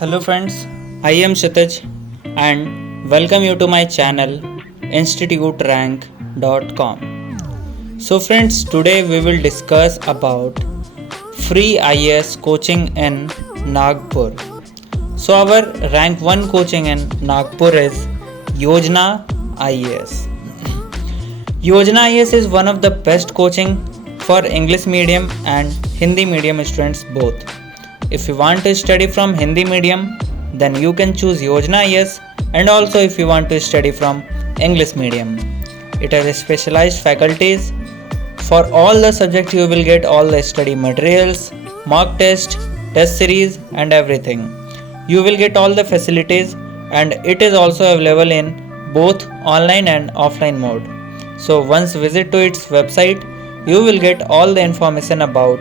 Hello friends, I am Kshitij and welcome you to my channel instituterank.com. So friends, today we will discuss about free IAS coaching in Nagpur. So our rank 1 coaching in Nagpur is Yojana IAS. Yojana IAS is one of the best coaching for English medium and Hindi medium students both. If you want to study from Hindi medium, then you can choose Yojana IAS, and also if you want to study from English medium. It has specialized faculties. For all the subjects you will get all the study materials, mock test series and everything. You will get all the facilities and it is also available in both online and offline mode. So once visit to its website, you will get all the information about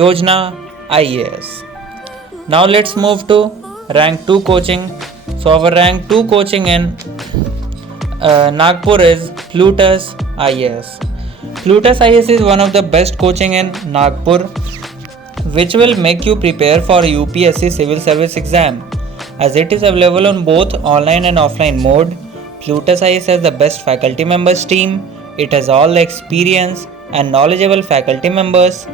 Yojana IAS. Now let's move to rank 2 coaching. So our rank 2 coaching in Nagpur is Plutus IAS. Plutus IAS is one of the best coaching in Nagpur, which will make you prepare for UPSC civil service exam. As it is available on both online and offline mode, Plutus IAS has the best faculty members team. It has all the experience and knowledgeable faculty members.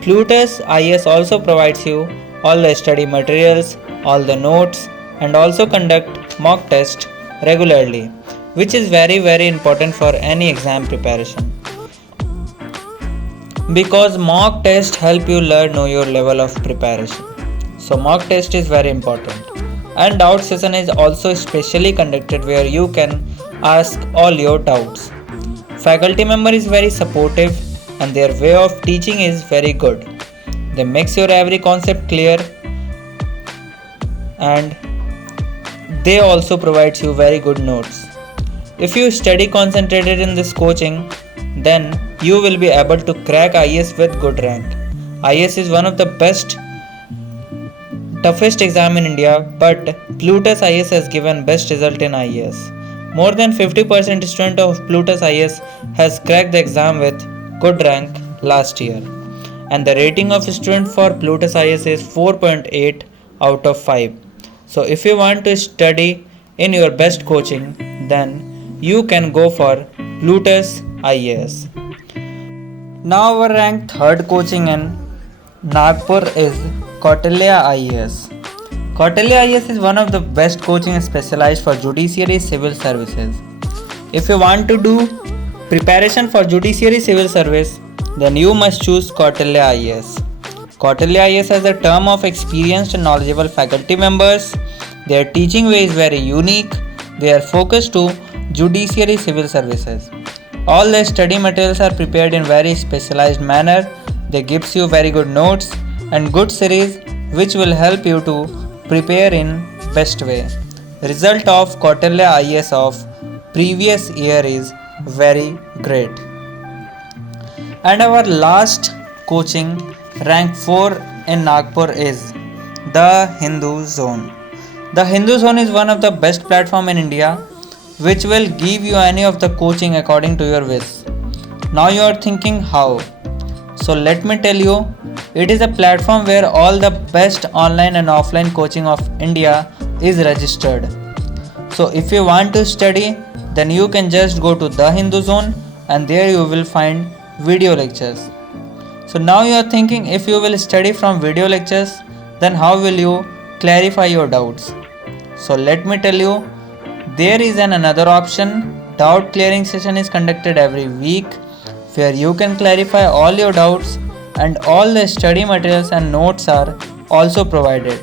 Plutus IAS also provides you all the study materials, all the notes, and also conduct mock test regularly, which is very important for any exam preparation. Because mock test help you know your level of preparation. So mock test is very important. And doubt session is also specially conducted where you can ask all your doubts. Faculty member is very supportive and their way of teaching is very good. They makes your every concept clear and they also provides you very good notes. If you study concentrated in this coaching, then you will be able to crack IAS with good rank. IAS is one of the toughest exam in India, but Plutus IAS has given best result in IAS. More than 50% student of Plutus IAS has cracked the exam with good rank last year. And the rating of student for Plutus IAS is 4.8 out of 5. So if you want to study in your best coaching, then you can go for Plutus IAS. Now our rank 3rd coaching in Nagpur is Kautilya IAS. Kautilya IAS is one of the best coaching specialized for judiciary civil services. If you want to do preparation for judiciary civil service, then you must choose Kautilya IAS. Kautilya IAS has a term of experienced and knowledgeable faculty members. Their teaching way is very unique. They are focused to judiciary civil services. All the study materials are prepared in very specialized manner. They gives you very good notes and good series which will help you to prepare in best way. Result of Kautilya IAS of previous year is very great. And our last coaching, rank 4 in Nagpur is the Hindu Zone. The Hindu Zone is one of the best platform in India which will give you any of the coaching according to your wish. Now you are thinking how? So let me tell you, it is a platform where all the best online and offline coaching of India is registered. So if you want to study, then you can just go to the Hindu Zone and there you will find video lectures. So now you are thinking, if you will study from video lectures, then how will you clarify your doubts? So let me tell you, there is another option. Doubt clearing session is conducted every week where you can clarify all your doubts and all the study materials and notes are also provided.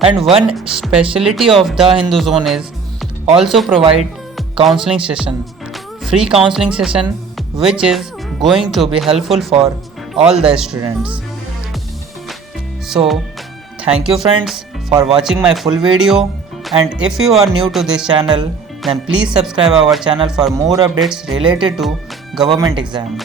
And one specialty of the Hindu Zone is also provide counseling session, free counseling session, which is going to be helpful for all the students. So thank you friends for watching my full video, and if you are new to this channel, then please subscribe our channel for more updates related to government exam.